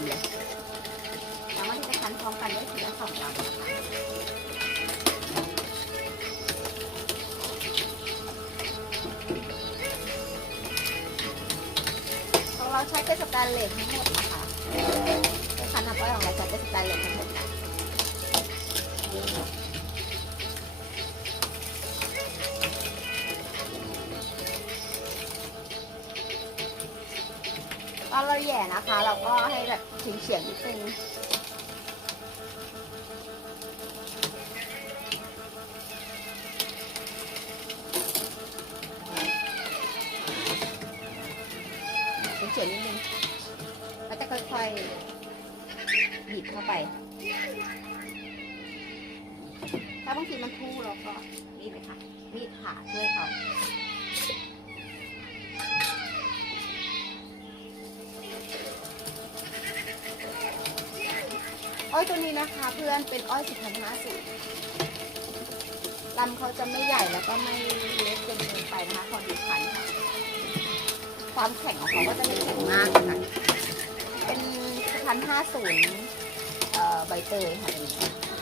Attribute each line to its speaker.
Speaker 1: ำเลยแล้วก็จะคั้นพร้อมกันได้ทีละสองลำของเราใช้เป็นสแตนเลสทั้งหมดนะคะ อนเราแหย่นะคะ เราก็ให้แบบถึงเฉียงๆนิดนึงเฉียงๆนิดนึงแล้วจะค่อยๆบีบเข้าไป ถ้าบางทีมันทู่เราก็มีดเลยค่ะ มีดผ่าช่วยเขา อ้อยตัวนี้นะคะ เพื่อนเป็นอ้อยสิบพันห้าสิบลำเขาจะไม่ใหญ่แล้วก็ไม่เล็กจนเกินไปนะคะพอดีคันค่ะความแข็งของเขาก็จะไม่แข็งมากนะคะเป็นพันห้าศูนย์ใบเตยค่ะเขียวใบเตยนะคะ